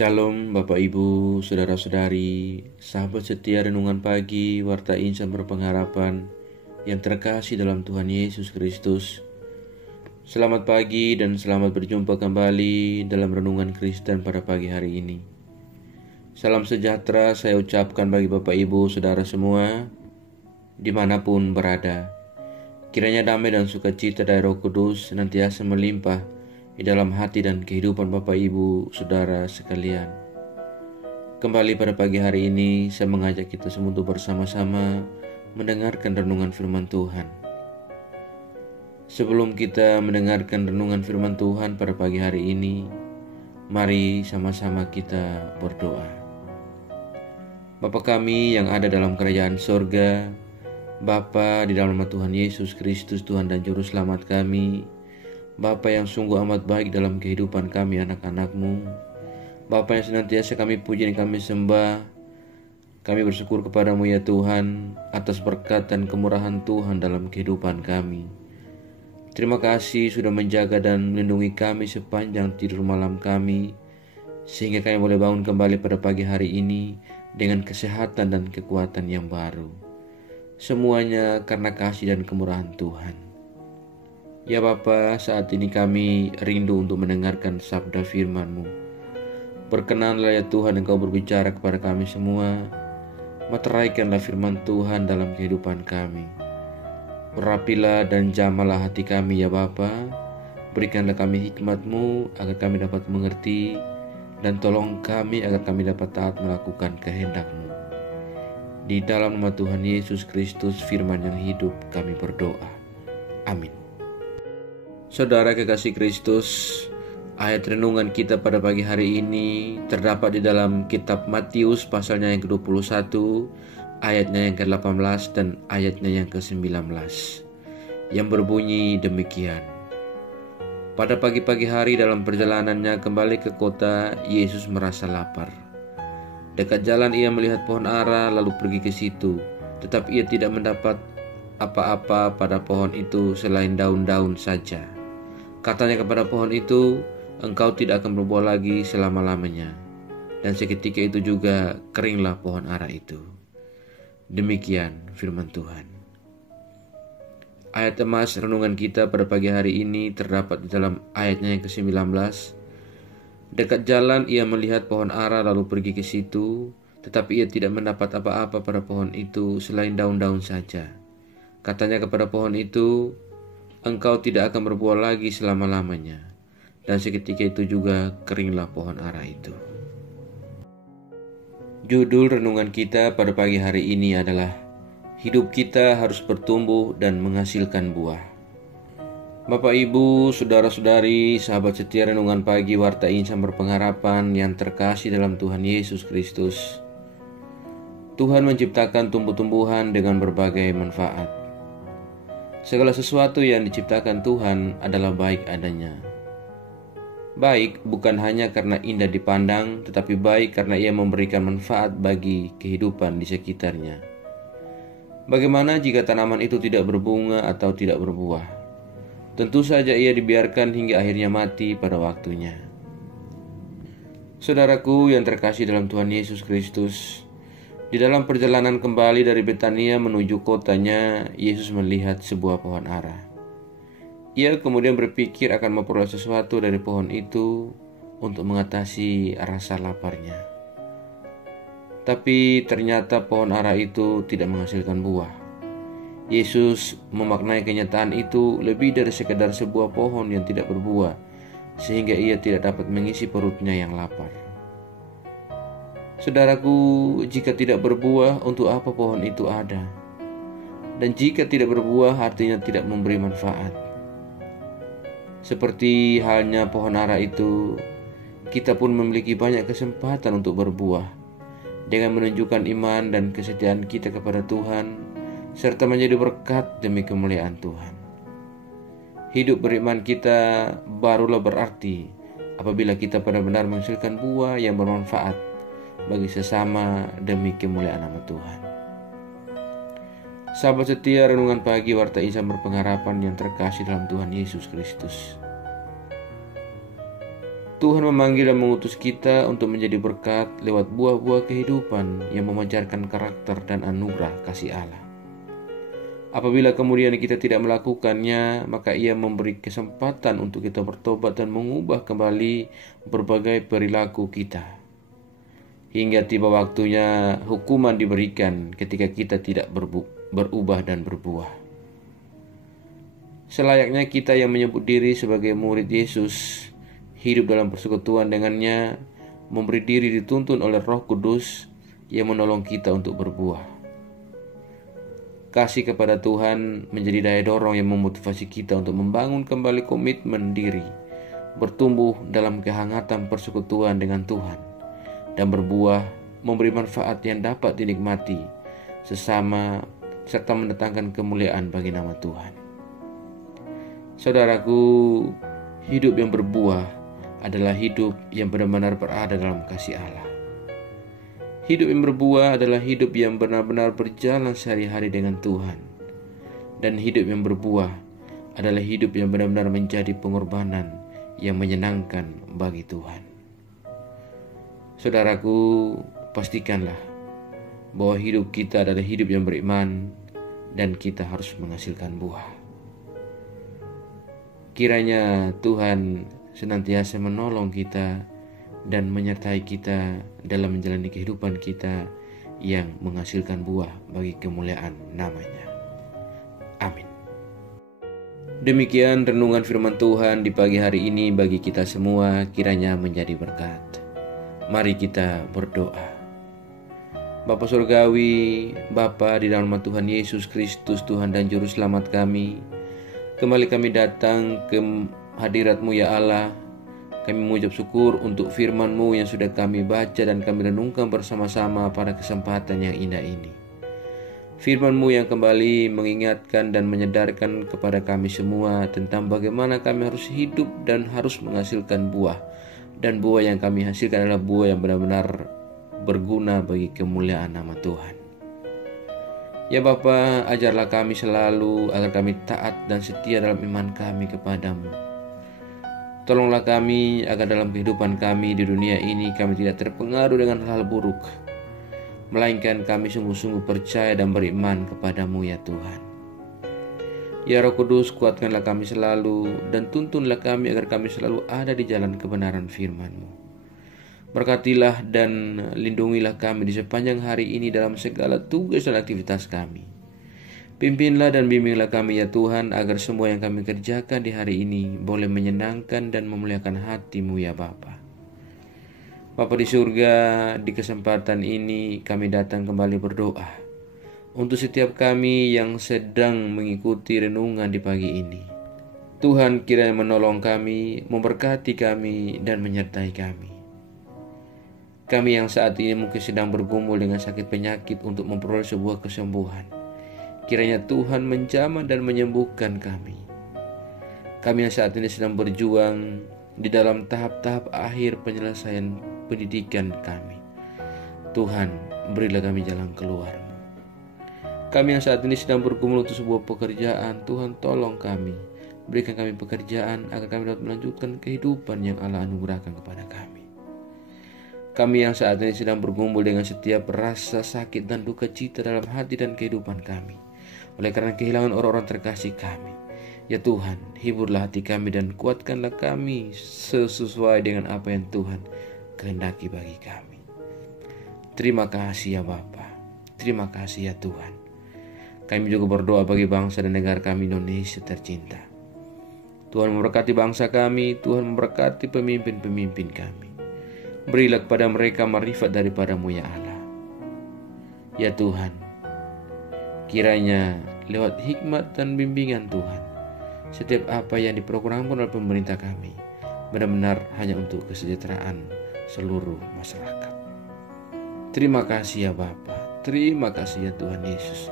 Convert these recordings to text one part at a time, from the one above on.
Shalom Bapak Ibu, Saudara-saudari, sahabat setia Renungan Pagi, Warta Insan Berpengharapan yang terkasih dalam Tuhan Yesus Kristus. Selamat pagi dan selamat berjumpa kembali dalam Renungan Kristen pada pagi hari ini. Salam sejahtera saya ucapkan bagi Bapak Ibu, Saudara semua, dimanapun berada. Kiranya damai dan sukacita dari Roh Kudus senantiasa melimpah di dalam hati dan kehidupan Bapak Ibu Saudara sekalian. Kembali pada pagi hari ini saya mengajak kita semua untuk bersama-sama mendengarkan renungan firman Tuhan. Sebelum kita mendengarkan renungan firman Tuhan pada pagi hari ini, mari sama-sama kita berdoa. Bapa kami yang ada dalam kerajaan sorga, Bapa di dalam nama Tuhan Yesus Kristus, Tuhan dan Juru Selamat kami, Bapa yang sungguh amat baik dalam kehidupan kami anak-anak-Mu, Bapa yang senantiasa kami puji dan kami sembah. Kami bersyukur kepadamu ya Tuhan atas berkat dan kemurahan Tuhan dalam kehidupan kami. Terima kasih sudah menjaga dan melindungi kami sepanjang tidur malam kami, sehingga kami boleh bangun kembali pada pagi hari ini dengan kesehatan dan kekuatan yang baru. Semuanya karena kasih dan kemurahan Tuhan. Ya Bapa, saat ini kami rindu untuk mendengarkan sabda firman-Mu. Berkenanlah ya Tuhan Engkau berbicara kepada kami semua. Meteraikanlah firman Tuhan dalam kehidupan kami. Urapilah dan jamalah hati kami ya Bapa. Berikanlah kami hikmat-Mu agar kami dapat mengerti, dan tolong kami agar kami dapat taat melakukan kehendak-Mu. Di dalam nama Tuhan Yesus Kristus, firman yang hidup, kami berdoa. Amin. Saudara kekasih Kristus, ayat renungan kita pada pagi hari ini terdapat di dalam kitab Matius pasalnya yang ke-21, ayatnya yang ke-18 dan ayatnya yang ke-19, yang berbunyi demikian. Pada pagi-pagi hari dalam perjalanannya kembali ke kota, Yesus merasa lapar. Dekat jalan ia melihat pohon ara lalu pergi ke situ, tetapi ia tidak mendapat apa-apa pada pohon itu selain daun-daun saja. Katanya kepada pohon itu, engkau tidak akan berbuah lagi selama-lamanya. Dan seketika itu juga keringlah pohon ara itu. Demikian firman Tuhan. Ayat emas renungan kita pada pagi hari ini terdapat di dalam ayatnya yang ke-19. Dekat jalan ia melihat pohon ara lalu pergi ke situ, tetapi ia tidak mendapat apa-apa pada pohon itu selain daun-daun saja. Katanya kepada pohon itu, engkau tidak akan berbuah lagi selama-lamanya. Dan seketika itu juga keringlah pohon ara itu. Judul renungan kita pada pagi hari ini adalah hidup kita harus bertumbuh dan menghasilkan buah. Bapak Ibu, Saudara-saudari, sahabat setia Renungan Pagi Warta Insan Berpengharapan yang terkasih dalam Tuhan Yesus Kristus. Tuhan menciptakan tumbuh-tumbuhan dengan berbagai manfaat. Segala sesuatu yang diciptakan Tuhan adalah baik adanya. Baik bukan hanya karena indah dipandang, tetapi baik karena ia memberikan manfaat bagi kehidupan di sekitarnya. Bagaimana jika tanaman itu tidak berbunga atau tidak berbuah? Tentu saja ia dibiarkan hingga akhirnya mati pada waktunya. Saudaraku yang terkasih dalam Tuhan Yesus Kristus, di dalam perjalanan kembali dari Betania menuju kotanya, Yesus melihat sebuah pohon ara. Ia kemudian berpikir akan memperoleh sesuatu dari pohon itu untuk mengatasi rasa laparnya. Tapi ternyata pohon ara itu tidak menghasilkan buah. Yesus memaknai kenyataan itu lebih dari sekedar sebuah pohon yang tidak berbuah, sehingga ia tidak dapat mengisi perutnya yang lapar. Saudaraku, jika tidak berbuah, untuk apa pohon itu ada? Dan jika tidak berbuah, artinya tidak memberi manfaat. Seperti halnya pohon ara itu, kita pun memiliki banyak kesempatan untuk berbuah, dengan menunjukkan iman dan kesetiaan kita kepada Tuhan, serta menjadi berkat demi kemuliaan Tuhan. Hidup beriman kita barulah berarti apabila kita benar-benar menghasilkan buah yang bermanfaat bagi sesama demi kemuliaan nama Tuhan. Sahabat setia Renungan Pagi Warta Insan Berpengharapan yang terkasih dalam Tuhan Yesus Kristus. Tuhan memanggil dan mengutus kita untuk menjadi berkat lewat buah-buah kehidupan yang memancarkan karakter dan anugerah kasih Allah. Apabila kemudian kita tidak melakukannya, maka Ia memberi kesempatan untuk kita bertobat dan mengubah kembali berbagai perilaku kita. Hingga tiba waktunya hukuman diberikan ketika kita tidak berubah dan berbuah. Selayaknya kita yang menyebut diri sebagai murid Yesus, hidup dalam persekutuan dengannya, memberi diri dituntun oleh Roh Kudus yang menolong kita untuk berbuah. Kasih kepada Tuhan menjadi daya dorong yang memotivasi kita untuk membangun kembali komitmen diri, bertumbuh dalam kehangatan persekutuan dengan Tuhan, dan berbuah memberi manfaat yang dapat dinikmati sesama serta mendatangkan kemuliaan bagi nama Tuhan. Saudaraku, hidup yang berbuah adalah hidup yang benar-benar berada dalam kasih Allah. Hidup yang berbuah adalah hidup yang benar-benar berjalan sehari-hari dengan Tuhan. Dan hidup yang berbuah adalah hidup yang benar-benar menjadi pengorbanan yang menyenangkan bagi Tuhan. Saudaraku, pastikanlah bahwa hidup kita adalah hidup yang beriman dan kita harus menghasilkan buah. Kiranya Tuhan senantiasa menolong kita dan menyertai kita dalam menjalani kehidupan kita yang menghasilkan buah bagi kemuliaan namanya. Amin. Demikian renungan firman Tuhan di pagi hari ini bagi kita semua, kiranya menjadi berkat. Mari kita berdoa. Bapa Surgawi, Bapa di dalam nama Tuhan Yesus Kristus, Tuhan dan Juru Selamat kami, kembali kami datang ke hadirat-Mu ya Allah. Kami mengucap syukur untuk firman-Mu yang sudah kami baca dan kami renungkan bersama-sama pada kesempatan yang indah ini. Firman-Mu yang kembali mengingatkan dan menyadarkan kepada kami semua tentang bagaimana kami harus hidup dan harus menghasilkan buah. Dan buah yang kami hasilkan adalah buah yang benar-benar berguna bagi kemuliaan nama Tuhan. Ya Bapa, ajarlah kami selalu agar kami taat dan setia dalam iman kami kepadamu. Tolonglah kami agar dalam kehidupan kami di dunia ini kami tidak terpengaruh dengan hal buruk, melainkan kami sungguh-sungguh percaya dan beriman kepadamu ya Tuhan. Ya Roh Kudus, kuatkanlah kami selalu dan tuntunlah kami agar kami selalu ada di jalan kebenaran firman-Mu. Berkatilah dan lindungilah kami di sepanjang hari ini dalam segala tugas dan aktivitas kami. Pimpinlah dan bimbinglah kami ya Tuhan, agar semua yang kami kerjakan di hari ini boleh menyenangkan dan memuliakan hati-Mu ya Bapa. Bapa di surga, di kesempatan ini kami datang kembali berdoa untuk setiap kami yang sedang mengikuti renungan di pagi ini. Tuhan kiranya menolong kami, memberkati kami, dan menyertai kami. Kami yang saat ini mungkin sedang bergumul dengan sakit penyakit untuk memperoleh sebuah kesembuhan, kiranya Tuhan menjamah dan menyembuhkan kami. Kami yang saat ini sedang berjuang di dalam tahap-tahap akhir penyelesaian pendidikan kami, Tuhan berilah kami jalan keluar-Mu. Kami yang saat ini sedang bergumul untuk sebuah pekerjaan, Tuhan tolong kami, berikan kami pekerjaan agar kami dapat melanjutkan kehidupan yang Allah anugerahkan kepada kami. Kami yang saat ini sedang bergumul dengan setiap rasa sakit dan duka cita dalam hati dan kehidupan kami, oleh karena kehilangan orang-orang terkasih kami. Ya Tuhan, hiburlah hati kami dan kuatkanlah kami sesuai dengan apa yang Tuhan kehendaki bagi kami. Terima kasih ya Bapa, terima kasih ya Tuhan. Kami juga berdoa bagi bangsa dan negara kami Indonesia tercinta. Tuhan memberkati bangsa kami, Tuhan memberkati pemimpin-pemimpin kami. Berilah kepada mereka marifat daripada-Mu ya Allah. Ya Tuhan, kiranya lewat hikmat dan bimbingan Tuhan, setiap apa yang diprogramkan oleh pemerintah kami benar-benar hanya untuk kesejahteraan seluruh masyarakat. Terima kasih ya Bapa, terima kasih ya Tuhan Yesus.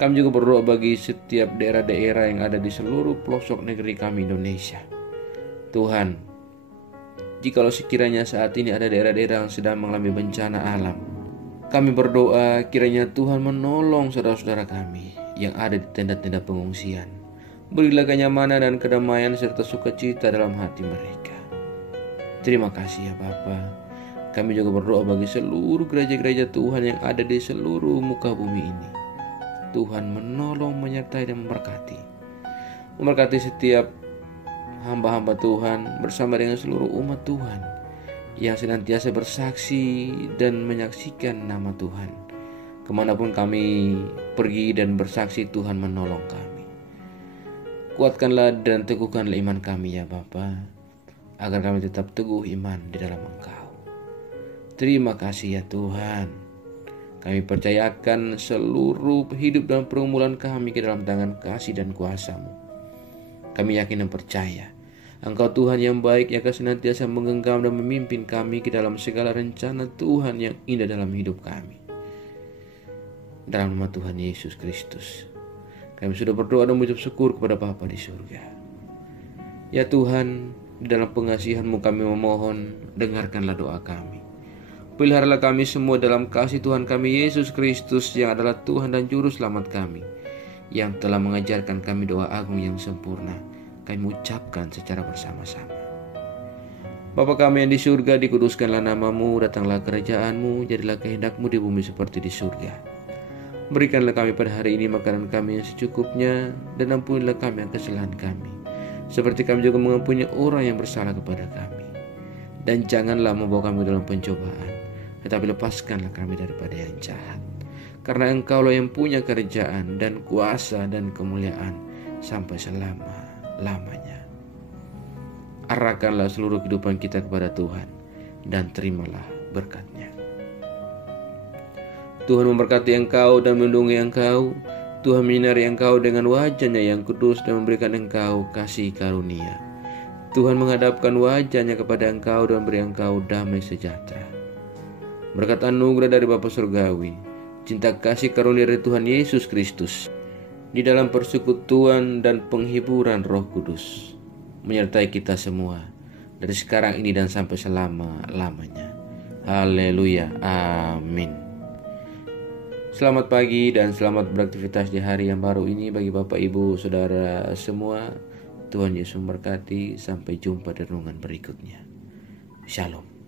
Kami juga berdoa bagi setiap daerah-daerah yang ada di seluruh pelosok negeri kami Indonesia. Tuhan, jikalau sekiranya saat ini ada daerah-daerah yang sedang mengalami bencana alam, kami berdoa kiranya Tuhan menolong saudara-saudara kami yang ada di tenda-tenda pengungsian. Berilah kenyamanan dan kedamaian serta sukacita dalam hati mereka. Terima kasih ya Bapa. Kami juga berdoa bagi seluruh gereja-gereja Tuhan yang ada di seluruh muka bumi ini. Tuhan menolong, menyertai, dan memberkati. Memberkati setiap hamba-hamba Tuhan bersama dengan seluruh umat Tuhan yang senantiasa bersaksi dan menyaksikan nama Tuhan. Kemanapun kami pergi dan bersaksi, Tuhan menolong kami. Kuatkanlah dan teguhkanlah iman kami ya Bapa, agar kami tetap teguh iman di dalam Engkau. Terima kasih ya Tuhan. Kami percayakan seluruh hidup dan pergumulan kami ke dalam tangan kasih dan kuasa-Mu. Kami yakin dan percaya Engkau Tuhan yang baik, yang akan senantiasa menggenggam dan memimpin kami ke dalam segala rencana Tuhan yang indah dalam hidup kami. Dalam nama Tuhan Yesus Kristus, kami sudah berdoa dan mengucap syukur kepada Bapa di surga. Ya Tuhan, di dalam pengasihan-Mu kami memohon, dengarkanlah doa kami. Peliharalah kami semua dalam kasih Tuhan kami Yesus Kristus yang adalah Tuhan dan Juru Selamat kami, yang telah mengajarkan kami doa agung yang sempurna. Kami ucapkan secara bersama-sama. Bapa kami yang di surga, dikuduskanlah nama-Mu, datanglah kerajaan-Mu, jadilah kehendak-Mu di bumi seperti di surga. Berikanlah kami pada hari ini makanan kami yang secukupnya, dan ampunilah kami yang kesalahan kami, seperti kami juga mengampuni orang yang bersalah kepada kami. Dan janganlah membawa kami dalam pencobaan, tetapi lepaskanlah kami daripada yang jahat. Karena Engkaulah yang punya kerajaan dan kuasa dan kemuliaan sampai selama-lamanya. Arahkanlah seluruh kehidupan kita kepada Tuhan, dan terimalah berkat-Nya. Tuhan memberkati engkau dan melindungi engkau. Tuhan menyinari engkau dengan wajah-Nya yang kudus dan memberikan engkau kasih karunia. Tuhan menghadapkan wajah-Nya kepada engkau dan beri engkau damai sejahtera. Berkat anugerah dari Bapa Surgawi, cinta kasih karunia dari Tuhan Yesus Kristus, di dalam persekutuan dan penghiburan Roh Kudus, menyertai kita semua dari sekarang ini dan sampai selama-lamanya. Haleluya, amin. Selamat pagi dan selamat beraktivitas di hari yang baru ini bagi Bapak, Ibu, Saudara semua. Tuhan Yesus memberkati. Sampai jumpa di renungan berikutnya. Shalom.